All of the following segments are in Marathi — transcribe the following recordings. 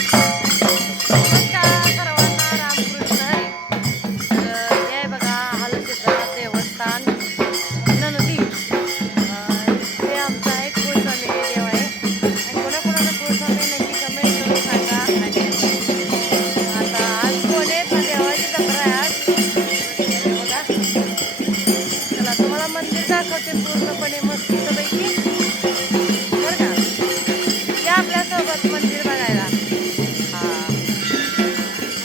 नमस्कार सर्वांना, रामकृष्ण हरी. तर हे आहे बघा हालसिद्धनाथ देवस्थान नंदी. ते आमचा एक कुलस्वामी देव आहे आणि कोणाकोणाचा कुलस्वामी नक्की कमेंट करून सांगा. आणि आता आज कोण आहे तर देवाची जत्रा आहे आज. हे बघा, चला तुम्हाला मंदिर दाखवते पूर्णपणे मस्तपैकी बरं का. या आपल्यासोबत मंदिर बघायला. हा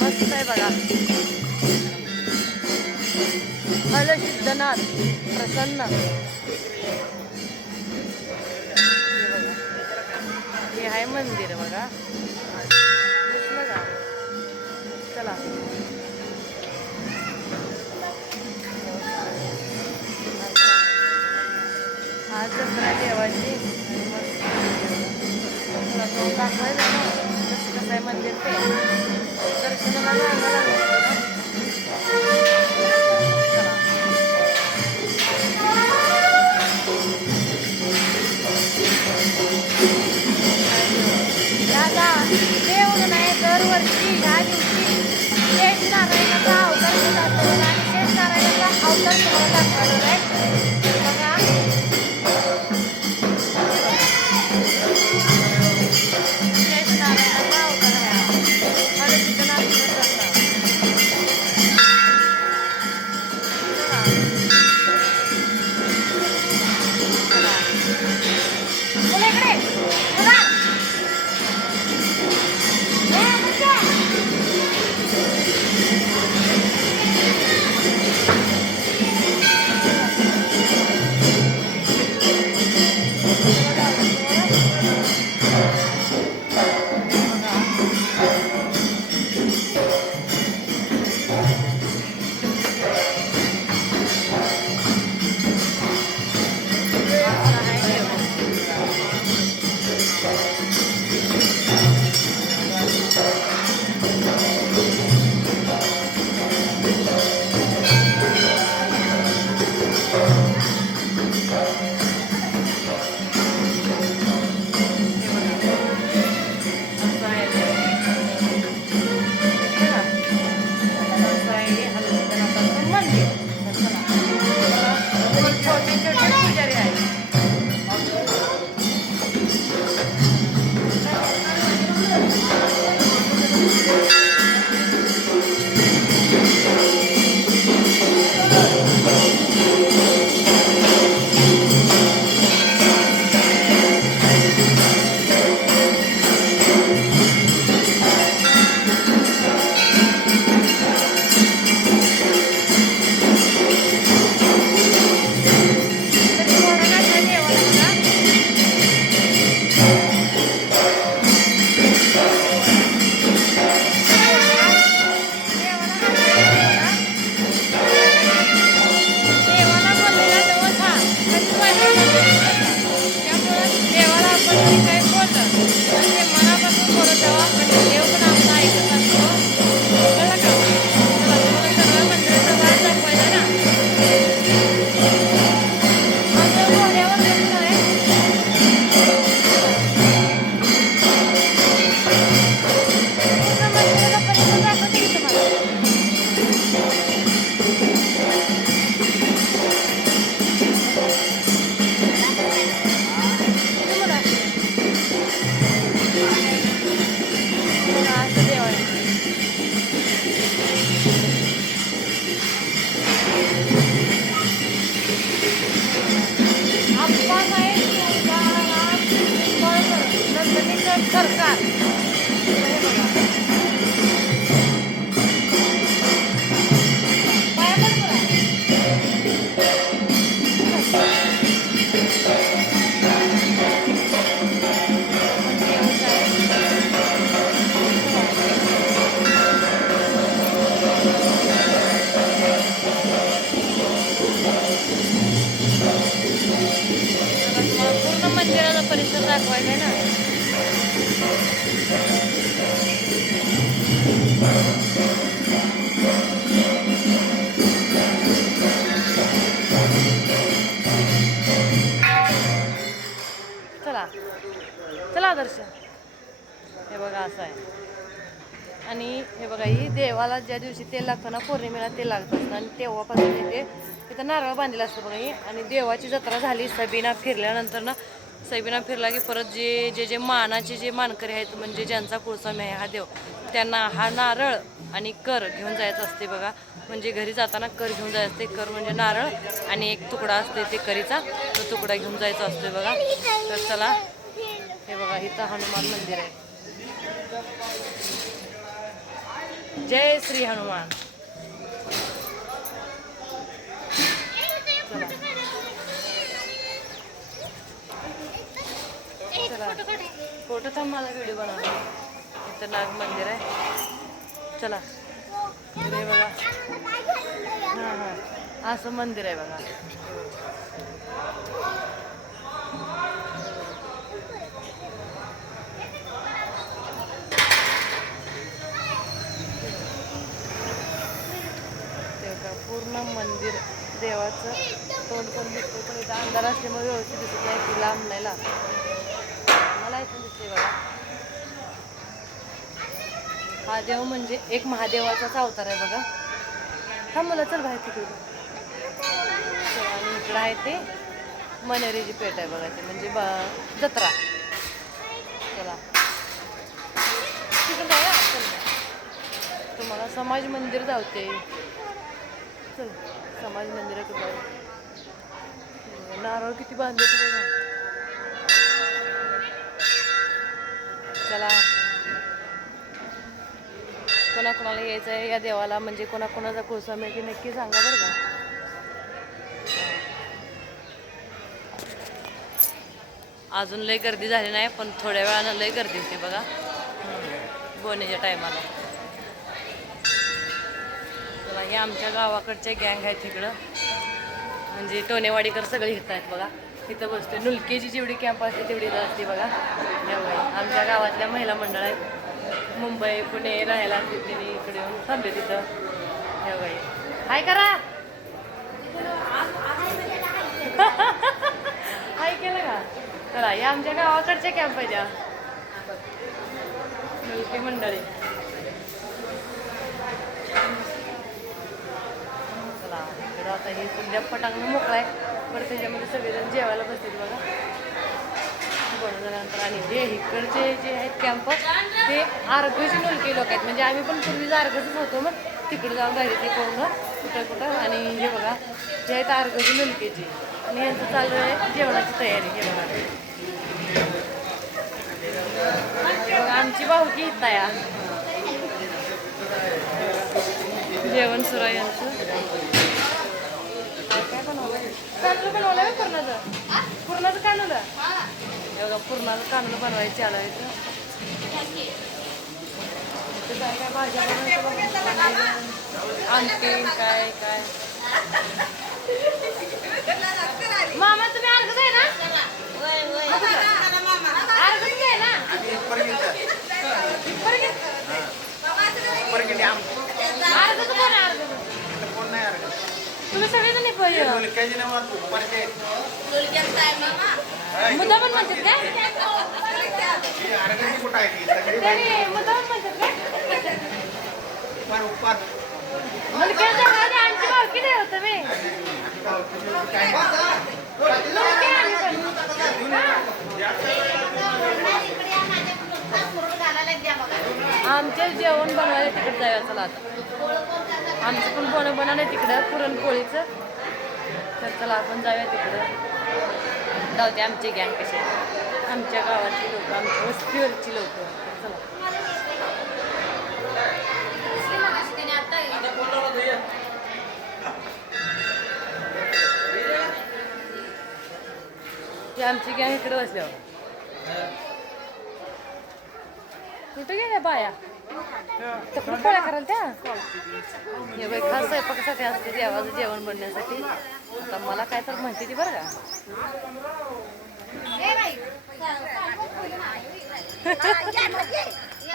मस्त आहे बघा. हलसिद्धनाथ प्रसन्न. हे बघा, हे आहे मंदिर बघा. दिसलं का? चला आज जत्रा आहे देवाची. मस्त तुला तो दाखवायला ना कसं कसं आहे मंदिर ते दर्शनाला जायला लागलं. चला दादा देऊन नाही दरवर्षी ह्या दिवशी शेष नारायणाचा अवतार केला जातो आणि शेष नारायणाचा अवतार तुम्हाला दाखवणार आहे बघा. शेष नारायणाचा अवतार आहे हा हलसिद्धनाथ प्रसन्न. चला चला इकडे बघा. आणि हे बघा ही देवाला ज्या दिवशी तेल लागतं ना पौर्णिमेला तेल लागत असतं आणि तेव्हापासून इथे तिथं नारळ बांधलेलं असतं बघा ही. आणि देवाची जत्रा झाली सबिना फिरल्यानंतर ना सबिना फिरला की परत जे मानाचे जे मानकरी आहेत म्हणजे ज्यांचा कुळस्वामी आहे हा देव त्यांना हा नारळ आणि कर घेऊन जायचं असते बघा. म्हणजे घरी जाताना कर घेऊन जायचं असते. कर म्हणजे नारळ आणि एक तुकडा असते ते करीचा तो तुकडा घेऊन जायचा असतोय बघा. तर चला हे बघा इथं हनुमान मंदिर आहे. जय श्री हनुमान. चला फोटो थांब मला व्हिडिओ बनवला. इथं नाग मंदिर आहे. चला हे बघा हां हां असं मंदिर आहे बघा. पूर्ण मंदिर देवाचं तोंड पण दिसतं पण इथं अंधार असल्यामुळे व्यवस्थित दिसत नाही की लांब नाही मला इथून दिसते बघा. हा देव म्हणजे एक महादेवाचाच अवतार आहे बघा. हा मला चल बाहेर तिकडे. आणि इकडं आहे ते मनेरीची पेठ आहे बघा. ते म्हणजे जत्रा. चला तिकडं जाऊया. चल तुम्हाला समाज मंदिर जावते. चल समाज मंदिराकडे जाऊ. नारळ किती बांधले ते बघा. चला कोणाकोणाला यायचं आहे या देवाला म्हणजे कोणाकोणाचा कुळस्वामी आहे ते नक्की सांगा बरं का. अजून लय गर्दी झाली नाही पण थोड्या वेळानं लय गर्दी होती बघा बोनीच्या टायमाला. चला हे आमच्या गावाकडच्या गँग आहेत तिकडं म्हणजे टोनेवाडीकर सगळे येत आहेत बघा. तिथं बसते नुलकेची जेवढी कॅम्प असते तेवढी असते बघा. आमच्या गावातल्या महिला मंडळ आहेत मुंबई पुणे राहायला तिथे इकडे येऊन थांबले तिथं. हे बाई हाय करा. हाय केलं का. चला या आमच्या गावाकडच्या कॅम्प आहे त्या नुलके मंडळी. चला इकडं आता हे सध्या पटांगण मोकळा आहे पण त्याच्यामध्ये सगळेजण जेवायला बसतील बघा बनवल्यानंतर. आणि हे इकडचे जे आहेत कॅम्प ते आर्गची नुलके लोक आहेत म्हणजे आम्ही पण पूर्वी आर्गचंच होतो मग तिकडे जाऊन राहिले ते पूर्ण कुठं. आणि हे बघा जे आहेत आर्गची नुलकेची आणि यांचं चालू आहे जेवणाची तयारी. हे बघा आमची भाऊकी इथं आहे. जेवण सुरू आहे यांचं. काय बनवलं कानूल बनवलं पूर्णाचं कानूल. हे बघा पूर्णाचं कानूल बनवायचं आलं इथं. काय काय भाज्या बनवायचं आणखी काय काय. मामा तुम्ही अर्घच आहे ना. अर्घच आहे ना. तुम्ही सगळेजण मुद्दा पण म्हणतात काय. मुद्दा पण म्हणतात काय. आमची भावकी नाही होतं मी. आमचे जेवण बनवायला तिकडे जाऊया. चला आता आमचं पण बनवलं तिकडं पुरणपोळीचं. तर चला आपण जाऊया तिकडं. जाऊ दे आमची गँग कशी आमच्या गावातली लोक आमच्या वस्तीवरची लोक. चला ती आमची गँग इकडे बसल्यावर कुठे गेल्या बाया तकडे पोळ्या करायला त्या. हे बाई खास स्वयंपाकासाठी असते देवाचं जेवण बनण्यासाठी. आता मला काय तर माहिती ती बरं का.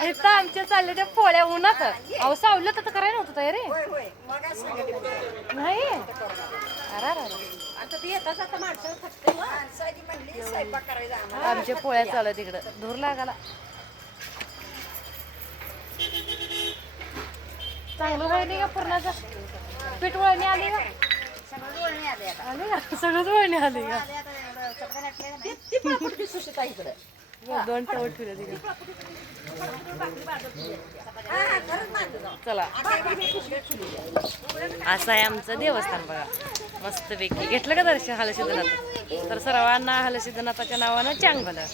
इथं आमच्या चालल्या त्या पोळ्या उन्हात. अहो सावलं तर करायला नव्हतं तयारी नाही. आमच्या पोळ्या चालू तिकडं धूर लागाला. चांगलं वळणी का पूर्णाचं पीठ वळणी आली का आली का सगळंच वळणी आली का दोन टवट फिरत तिकडे चला असं आहे आमचं देवस्थान बघा मस्तपैकी घेतलं का दर्शन हलसिद्धनाथ तर सर्वांना हलसिद्धनाथाच्या नावानं चांगलं